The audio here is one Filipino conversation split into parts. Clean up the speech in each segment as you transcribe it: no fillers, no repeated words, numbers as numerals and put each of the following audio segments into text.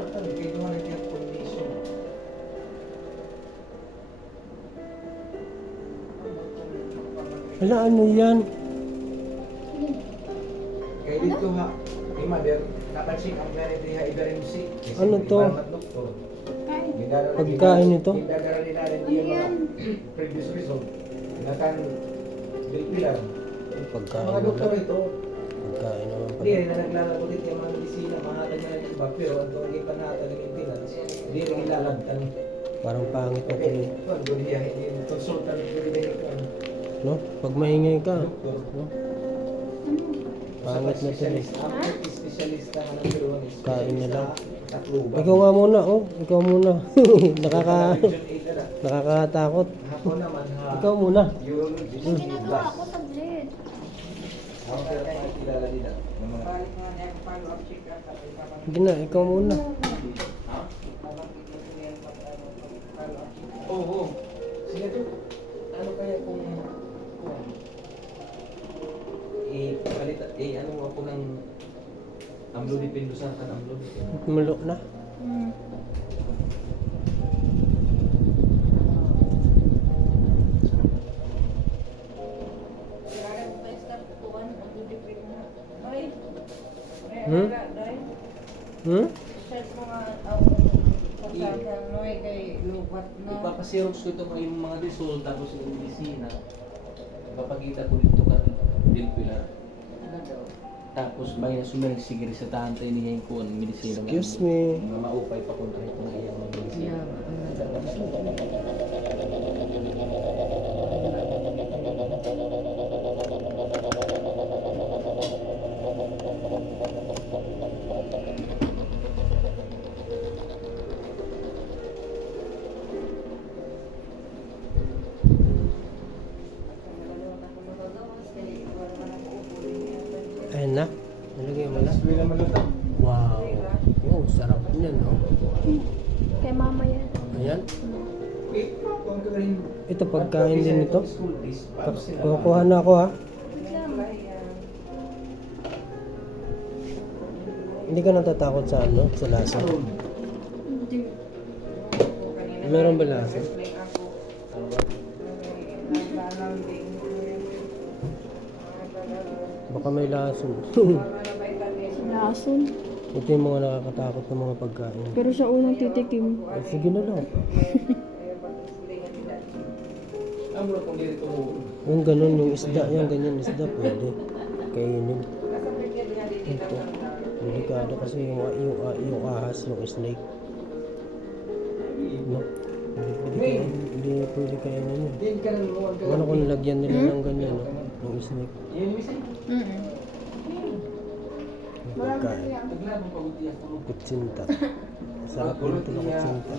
Kaya naman ang condition. Ala, ano yan? Kaya dito ha, kay mother, nakacheck ang meron diha iberensi. Ano to? Pagkain ito? Indagaran nila rin yung mga previous result. Nakan bilpilan. Pagkain Mga doktor naman. ito, Pagkain naman hindi pala. rin na naglalagulit yung mga medisina, mahatag na rin iba, pero ang tawagin pa natin ng maintenance, hindi rin ilalagtan. Parang pangit na Okay, tuloy. ito ang guliya, yung consultant, guliya ito ang No? Pag maingay ka, doktor. no? Pangit na tuloy. Specialist na ng Peruanis. Kain na lang. Tacloban. Ikaw nga muna, oh. Ikaw muna. Region 8 na. Nakakatakot. Hapon naman ha. Ikaw muna. Urologist. Yung ginagawa ko sa bled. Ako kaya makikilala nila. ng mga- Hindi na, ikaw muna. Ha? Oo. Sige to. Ano kaya kung ano mo ako ng amlodipindusan ka ng amlodipindusan. Mulo na. Hmm? Hmm? Ipapasirox ko ito yung mga disol tapos yung medisina. Ipapakita ko dito ka dilpila. Tapos may sumirig sigiri sa tantay niya yung kuwan medisina. Excuse me. Mga maupay pa kung kahit kung iyang mga medisina. Ayun na. Nalagay mo na. Eskwela man ito. Wow. Oh, sarap niyan, no? Kay mama yan. Ayan. Kung ka rin Ito, pagkain din ito. school days, paano sila- Kukuha na ako, ha? Hindi ka natatakot sa ano? Sa lasa? Hindi. Meron ba lasa? Baka may lason. Lason. Ito yung mga nakakatakot na mga pagkain. Pero siya unang titikim. Ay, sige na lang. Ang mula kung dito Yung ganun, yung isda, yung ganyan isda, pwede. Kainin. Ito. Delikado kasi yung ahas, yung snake. No? Hindi pwede kainin yun. din ka nang luwag ka. Ano kung lagyan nila ng ganyan, no? Yung snake. Yan misi. Yung pagkain. Naglabang paguti ako. Kutsinta. Sarap din ito na kutsinta.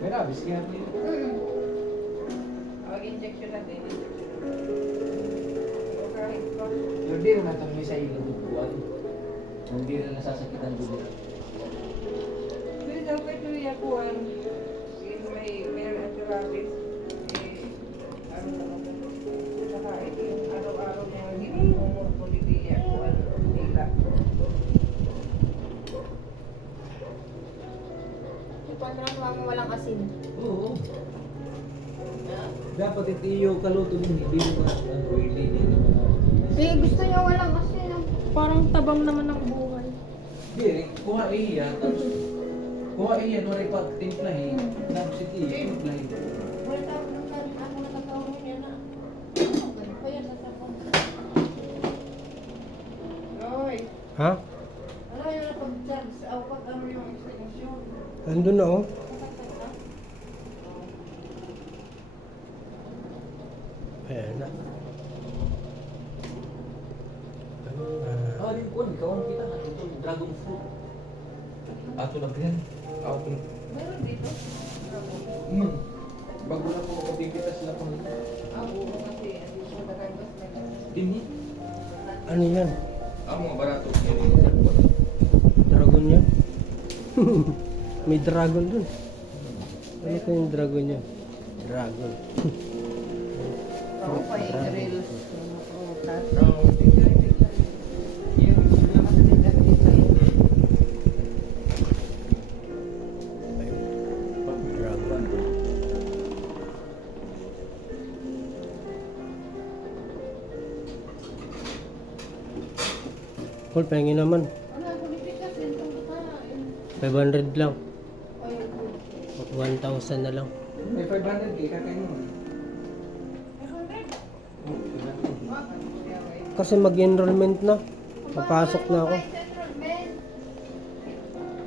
May rabis kaya din. Yung di naman itong may sa ilong buwan. Hindi na nasasakitan doon. Walang asin. Oo. Dapat ito yung kaluto din. Hindi mo na oily din. Gusto niya walang asin. Parang tabang naman ng buhay. Hindi, kuha iya. Tapos kuha iya. Nung rin pag-timplahin. Tapos ito iya. Timplahin. Ha? Andun na, oh. Ayan na. Ah, di ko. Ikaw ang kita. Ito, dragon fruit. Ato na ganyan. Ako na. Meron dito? Bago na po kapipita sila pang Dini. Ano yan? Mga barato. Dragon yan? May dragon dun. Ano ko yung dragon yan? Dragon. Oo, pa i-grill. Prutas. Dragon. Paul, pengen naman. Ano, kulipikas din itong kakain. 500 lang. Ayun. 1,000 na lang. May 500 kay kakain mo. Kasi mag-enrollment na. Papasok na ako.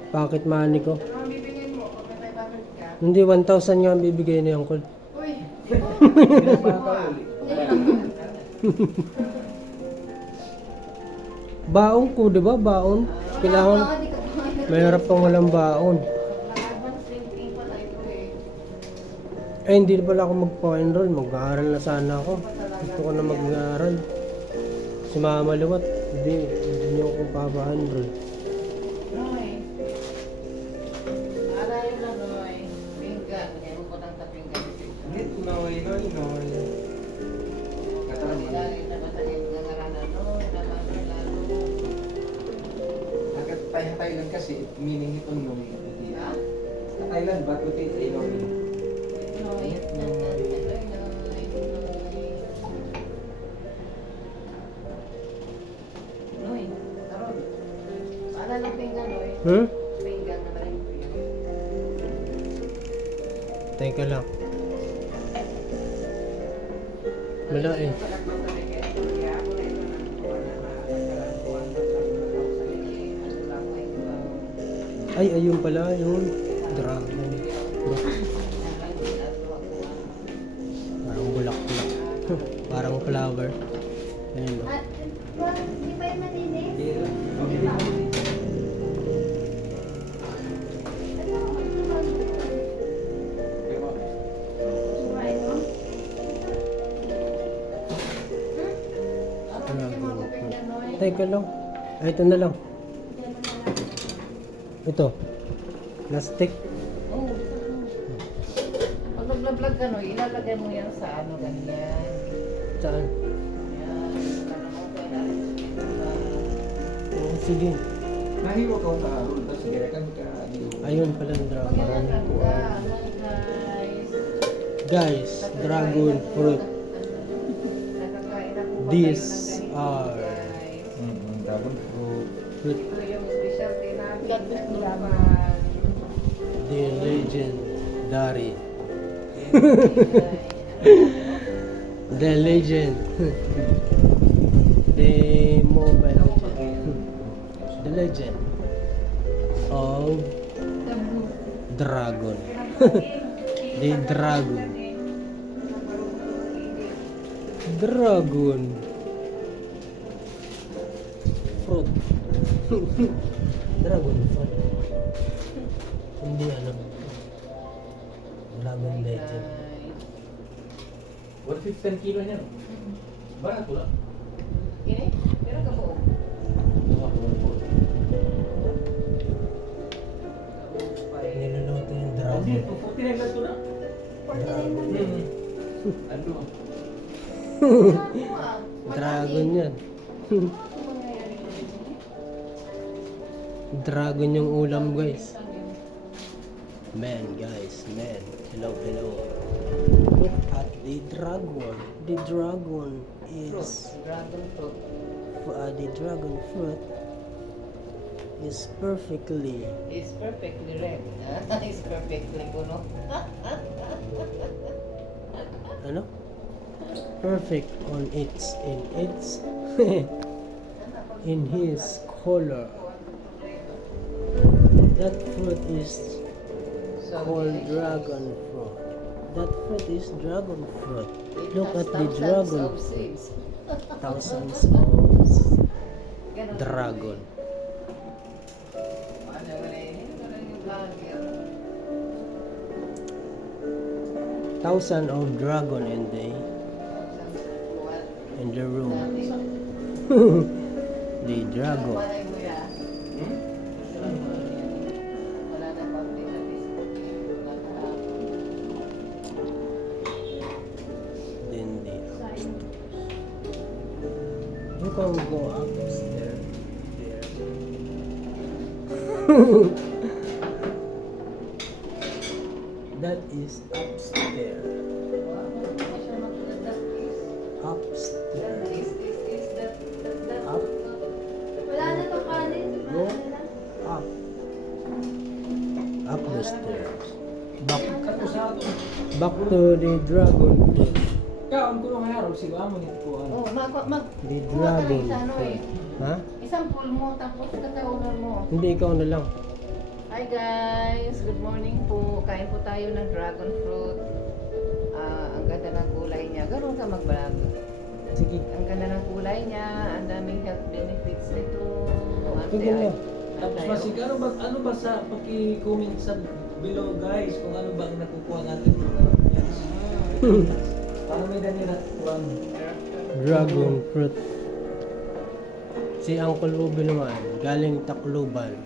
Pocket money ko. Ano ang bibigyan mo? Kung may 500 ka? Hindi, 1,000 nga ang bibigay na yung call. Uy! Baon ko, di ba? Baon. Kailangan. Mahirap pang walang baon. Advance drinking pala ito eh. Eh, hindi pala ako magpa-enroll. Mag-aaral na sana ako. Gusto ko na mag-aaral. Si Mama Liwat, hindi niyo ako papa-enroll. Roy. Alayo na Roy. Pinggan. Kaya mo ko ng tapinggan. Hindi, noy. Lagi na ba tayo ngaranan Roy? Naman lalo. Agad tayo Thailand kasi, meaning ito noy. Ha? Sa Thailand, ba't ito yung ilong? Roy. Roy. Karon. Paalala pinggan Roy. Pinggan na rin. Teka lang. Wala eh. Ay, ayun pala, yun. Dragon. Parang bulak-bulak. Parang flower. Ayun o. Di ba yung malinis? Kumain mo? Teka lang. Ay, ito na lang. Ito. Plastic. Oh. Pag nag-vlog ka, no, ilalagay mo yan sa ano, ganyan. Saan? Yan. Para mo ko Oh, sige. Nahiwa ka ka, tapos direkan ka. Ayun pala yung dragon. Pag-ilalagay ka, ano, guys. Guys, dragon fruit. Nakakain ako ba These kayo ng ganito, are- guys? Dragon fruit. Fruit. Ito yung specialty namin sa laban. The legendary. The legend. The mobile legend. The legend of dragon. The dragon. Dragon. Fruit. Dragon fruit. Hindi ano. Dragon legend. 115 kilo niya, no? Barato lang. Ini? Pero kabuo. Niluluto yung Hindi, dragon. 49 lang ito na. Ano? Dragon yan. Dragon yung ulam, guys. Man, guys, man. Hello, hello. Look at the dragon. The dragon is Dragon fruit. the dragon fruit is perfectly It's perfectly red. It's perfectly kuno. ano? Perfect on its in his color. That fruit is So, called delicious. dragon fruit. That fruit is dragon fruit. It Look has at the thousands dragon of fruit. seeds. Thousands of Ganun. dragon. Ano, wala yun. Wala yung vlogger. Thousand of dragon in the room. The dragon. Malay mo yan. Wala na pang Then the can go upstairs. There. That is upstairs. Upstairs. Up. Wala na tong kanin. Go up. Up the stairs. Back, Kato sa ato. back to the dragon fruit. Kaon ko nung harap, sigo amo nito ko. Oh, mag The kuha ka dragon ng isa, ano eh. fruit. Ha? Isang pool mo, tapos kakaunan mo. Hindi, ikaw na lang. Hi guys! Good morning po. Kain po tayo ng dragon fruit. Ang ganda ng kulay niya. Ganun ka mag-vlog. Sige. Ang ganda ng kulay niya. Ang daming health benefits nito. Sige na. Tapos masig, ano ba sa paki-comment sa below guys kung ano ba ang nakukuha natin para may danila kuwan. Dragon fruit. Si Uncle Ubi naman, galing Tacloban.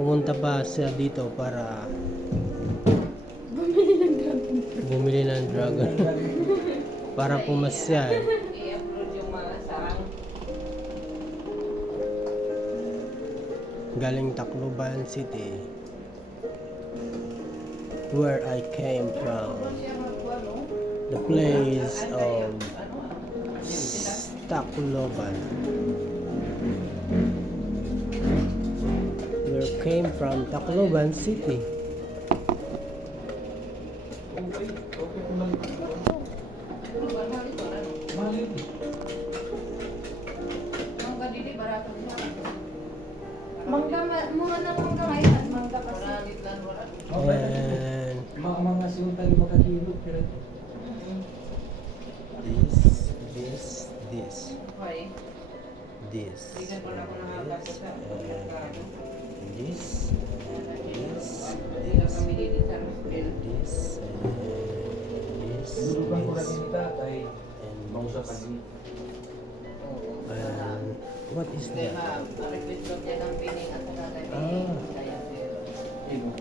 Pumunta pa siya dito para bumili ng dragon. Para pumasyal. I-upload yung mga sarang. Galing Tacloban City. Where I came from. The place of Tacloban. Where came from Tacloban City. Okay, kumalik. Mahal yun. Mangga dili, barato siya. Mangga, mura na mangga ngayon. Mangga kasi. Maramit lang, wala. And Mga sinuntang 5 kilo pero this. Okay. This. Tingnan ko na kung nakakapos sa This. Hindi lang kami dito sa Roseville. This. This. lulugan ko rin ni tatay. And Mausa pa din. Oo. And what is Kaya that? ma-request lang niya ng pining at saka kami. Ah. Kaya pero. Ayun.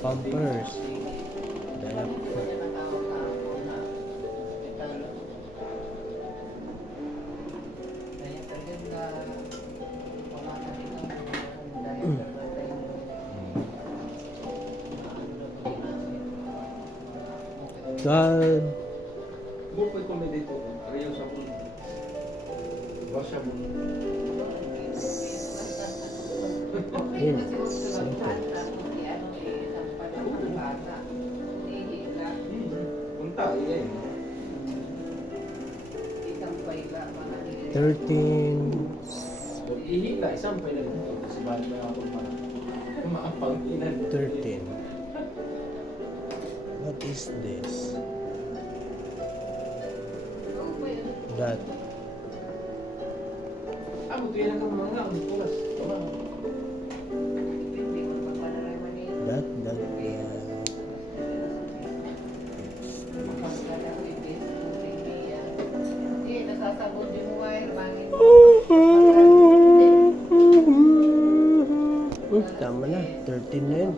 Pampers. Alam mo ba niya natawag na ako na hospital? Kaya talagang na pamata dito ang dahil sa birthday mo. God. Bukoy ko may dito. Ariyo sa pun. Washa mo. Okay, kasi huwag sa bata, hindi ano eh, sampal ng bata. Hindi ka, Punta iya. isang payla, mga hindi. 13. Ihila isang pwede dito kasi bali na ako maapang inan. 13. What is this? That. Ako tuya na ka mga ang pulas. Tama. Hindi mo magpapalaray man eh. That. Magkala ko yung best food niya. Hindi, nasasabot yung wire, bangin. Tama na. 13 na yun.